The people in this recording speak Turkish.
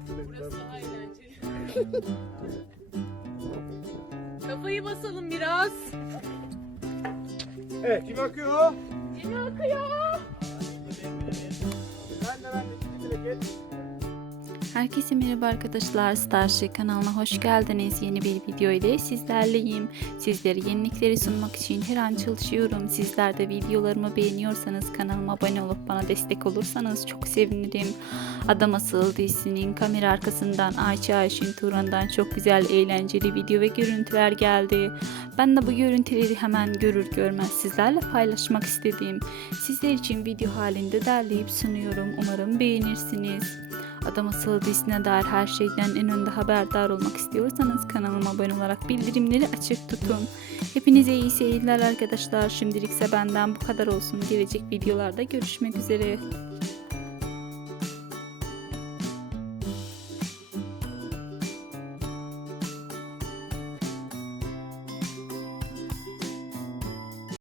Kafayı basalım biraz. Evet kim akıyor? Kimi akıyor? Ben de ben de ikinci direkt geç. Herkese merhaba arkadaşlar. Starship kanalına hoş geldiniz. Yeni bir video ile sizlerleyim. Sizlere yenilikleri sunmak için her an çalışıyorum. Sizler de videolarımı beğeniyorsanız kanalıma abone olup bana destek olursanız çok sevinirim. Adam Asıl dizisinin kamera arkasından Ayça Ayşin Turan'dan çok güzel eğlenceli video ve görüntüler geldi. Ben de bu görüntüleri hemen görür görmez sizlerle paylaşmak istedim. Sizler için video halinde derleyip sunuyorum. Umarım beğenirsiniz. Adam Asıl dizisine dair her şeyden en önde haberdar olmak istiyorsanız kanalıma abone olarak bildirimleri açık tutun. Hepinize iyi seyirler arkadaşlar. Şimdilikse benden bu kadar olsun. Gelecek videolarda görüşmek üzere.